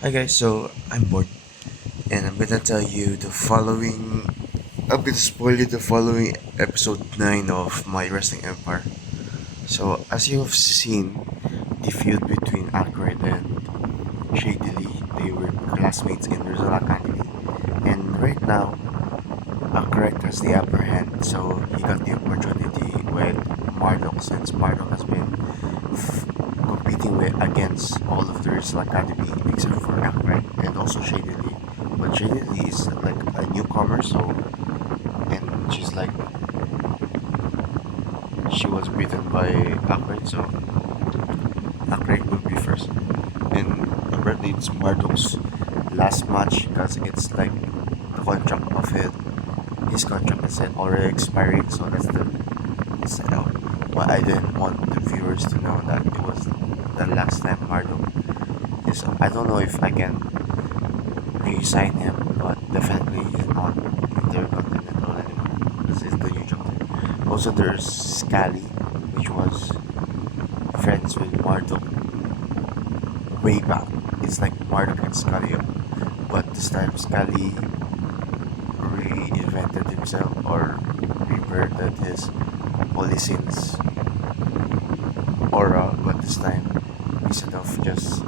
Hi guys, so I'm bored and I'm gonna tell you the following. I'm gonna spoil you the following episode 9 of my wrestling empire. So, as you have seen, the feud between Akred and Shady Lee, they were classmates in Rizal Academy, and right now, Akred has the upper hand, so he got the opportunity with Marduk since Marduk has been competing against all of the Rizal Academy except for Akred and also Shady Lee. But Shady Lee is like a newcomer, so and she was beaten by Akred, so Akred will be first. And apparently it's Marduk's last match because it's like the contract of his contract is already expiring, so that's the setup. But I didn't want the viewers to know that it was the last time Marduk is. I don't know if I can re-sign him, but definitely he's not intercontinental anymore. This is the new chapter. Also, there's Scally, which was friends with Marduk way back. It's like Marduk and Scally, but this time Scally reinvented himself or reverted his Polysine's aura, but this time instead of just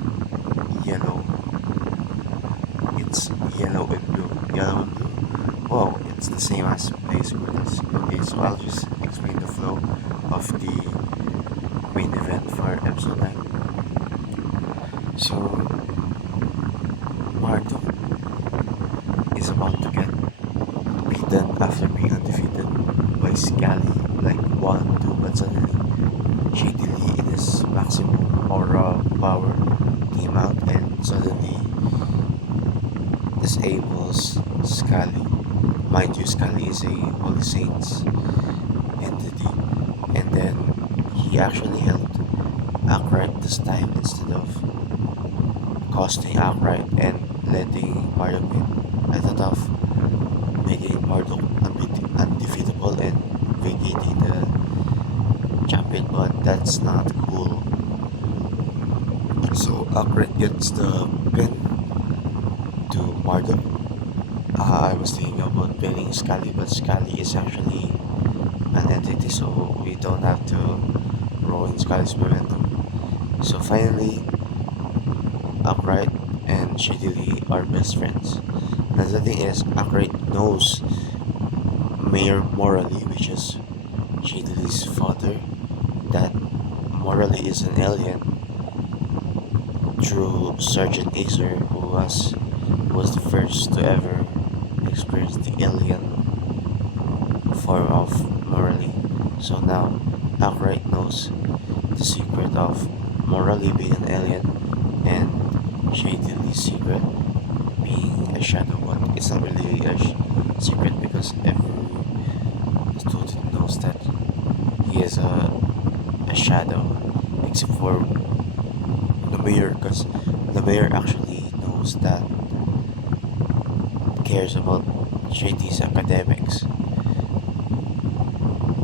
yellow, it's yellow and blue. Yellow and blue. Well, it's the same as Blaze Brutus. Okay, so I'll just explain the flow of the main event for episode 9. So, Marduk is about to get beaten after being undefeated by Scally, like 1, 2, but suddenly shadily in his maximum aura power came out and suddenly disables Scally. Mind you, Scally is a Holy Saints entity, and then he actually helped Arkwright this time instead of costing Arkwright and letting Marduk win. I thought of making Marduk undefeatable and vacating the champion, but that's not cool. So Arkwright gets the pin to Marduk. I was thinking about pinning Scally, but Scally is actually an entity, so we don't have to ruin Scully's momentum. So finally, Upright and Shadily are best friends. Now the thing is, Upright knows Mayor Morally, which is Shadily's father, that Morally is an alien through Sergeant Acer, who was the first to ever experience the alien form of Morally. So now, Upright knows the secret of Morally being an alien and Shadily's secret being a shadow, but it's not really a secret because every student knows that he is a shadow, except for the mayor, because the mayor actually knows that cares about Shady's academics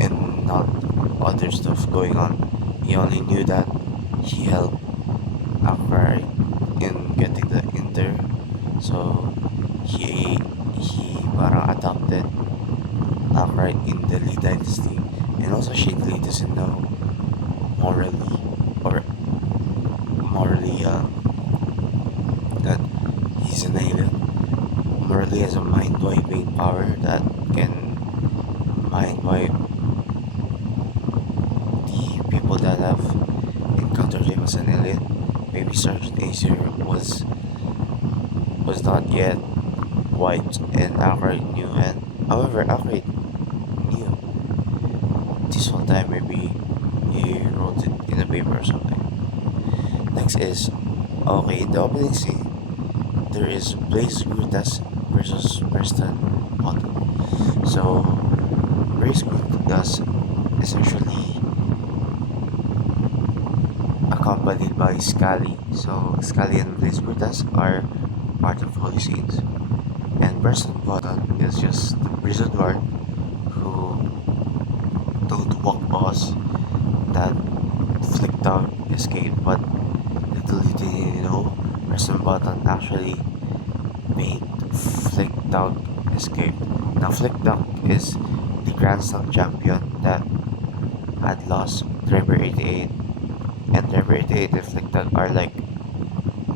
and not other stuff going on. He only knew that he helped Akbar in getting the Inter, so he parang adopted Akbar in the Lee dynasty, and also Shadley doesn't know morally or morally that he's an alien. Morally has a mind wiping power that can mind wipe the people that have encountered him as an alien. Maybe Sergeant Acer was not yet wiped and Akrai knew, and however Akrai knew this whole time. Maybe he wrote it in a paper or something. Next is, okay, in the opening scene there is Blaze Grutas versus Preston Bottom. So Blaze Grutas is actually accompanied by Scally. So Scally and Blaze Brutus are part of Holy Saints. And Preston Button is just the prison guard who told Walk Boss that Flicktown escaped, but little did he know, Preston Button actually made Flick Dog escape. Now Flick Dog is the Grand Slam champion that had lost Driver 88, and Driver 88 and Flick Dog are like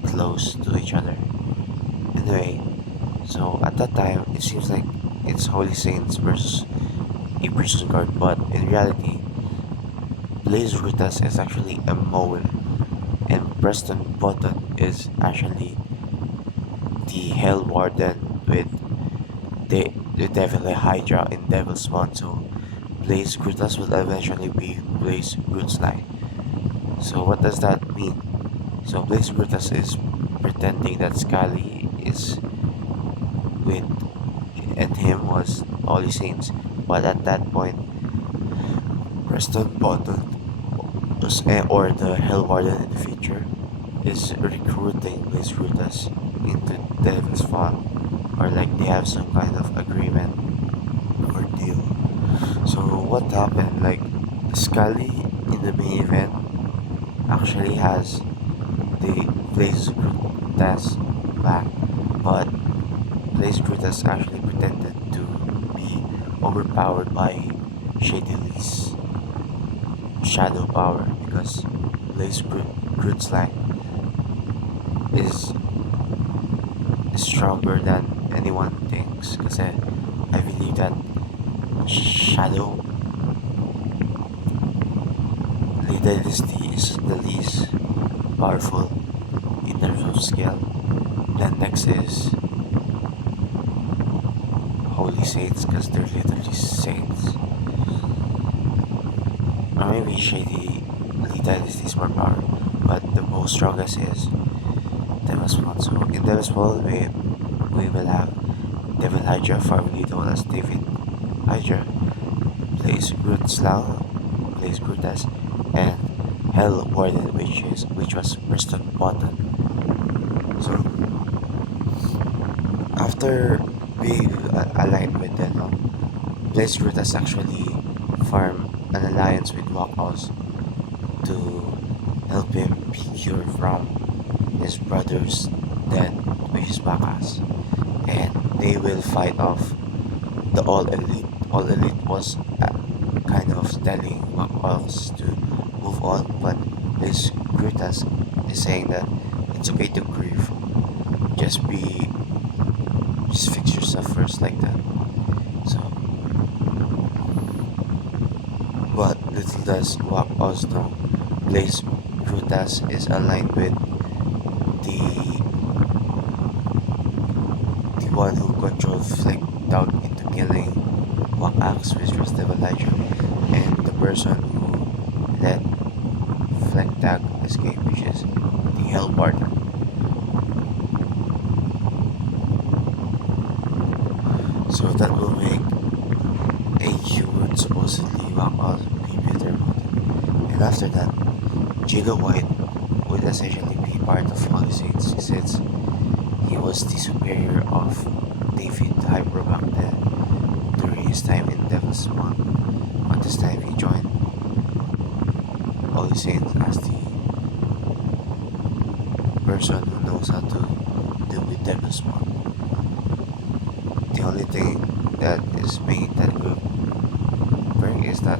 close to each other. Anyway, so at that time it seems like it's Holy Saints versus a prison guard, but in reality, Blaze Rutas is actually a mole, and Preston Button is actually the Hell Warden with the Devil Hydra in Devil's Spawn. So Blaze Rutas will eventually be Blaze Rootsline. So what does that mean? So Blaze Rutas is pretending that Scully is with and him was Holy Saints, but at that point, Preston Button or the Hell Warden in the future is recruiting Blaze Rutas into Devil's Spawn, or like they have some kind of agreement or deal. So what happened? Like Scully in the main event actually has the Blaze Rutas back, but Blaze Rutas actually pretended to be overpowered by Shady Lee's shadow power because Blaze Rootsline is stronger than anyone thinks. Because I believe that Shadow Leader is the least powerful in terms of skill. Then next is Holy Saints because they're literally saints. Or maybe Shady Leader is more power, but the most strongest is Devil's Spawn. So in Devil's Spawn we will have Devil Hydra, formerly known as David Hydra, Blaze Rootslang, Blaze Brutus, and Hell Warden, which was Preston Button. So after being aligned with them, Blaze Brutus actually formed an alliance with Walkhouse to help him be cured from his brother's death, which is Bacchus, and they will fight off the All Elite. All Elite was kind of telling Walkhouse to move on, but this Brutus is saying that it's okay to grieve. Just fix yourself first, like that. So, but little does Walkhouse know, Blaze Brutus is aligned with the one who controlled Flick Dog into killing Axe, which was Devil Hydra, and the person who let Flick Dog escape, which is the Hell Warden. So that will make a human supposedly Axe be better motive. And after that, Gino White would essentially be part of Holy Saints since he was the superior of David Hyper back then during his time in Devil's Spawn. But this time he joined Holy Saints as the person who knows how to deal with Devil's Spawn. The only thing that is making that group work is that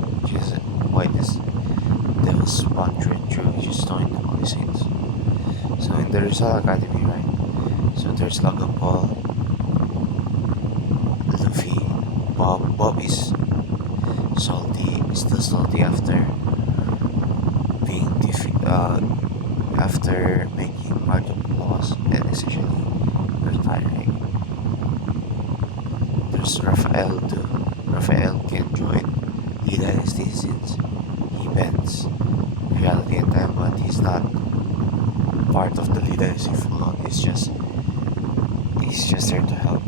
White is Devil's Spawn through, which is joined the Holy Saints. So in the Rizal Academy, right? So there's Logan Paul, Luffy, Bob. Bob is salty, still salty after being after making Marduk loss and essentially retiring. There's Raphael too. Raphael can join the Dynasty since he bends reality and time, but he's not part of the Dynasty full on. He's just there to help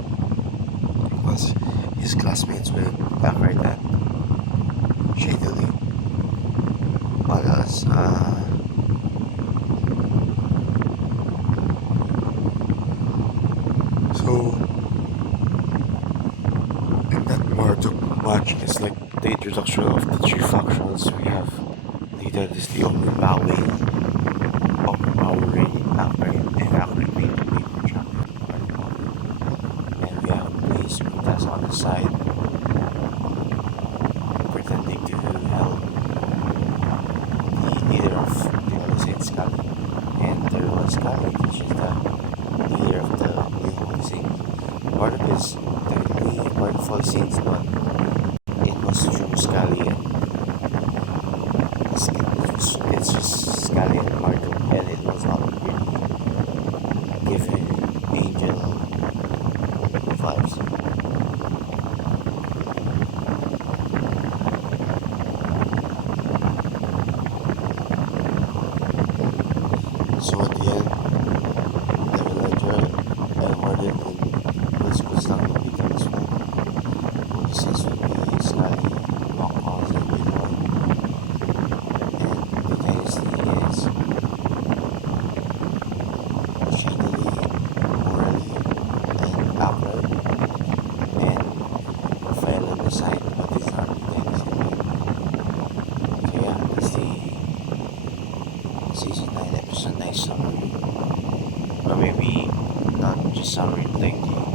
because his classmates will cover that shadily. What else? So in that Marduk match, it's like the introduction of the three factions. We have leader is the overpowering, Akre, and Akre. side, pretending to help the leader of the Holy Saints Scully. And there was Scully, which is the leader of the New Holy Saints. Part of his technically part of Holy Saints, but it was through Scully and it's just Scully and Marco, and it was not really giving angel vibes. So at the end, Devil Ledger and Warden was not going to be this one. Holy Saints would be Scully, Long Cause, and Big One. And the dynasty is shadily, morally, and upright, and Raphael on the side, but it's not the dynasty. So yeah, that's the season 9 episode 9 summary. Or maybe not just summary, like the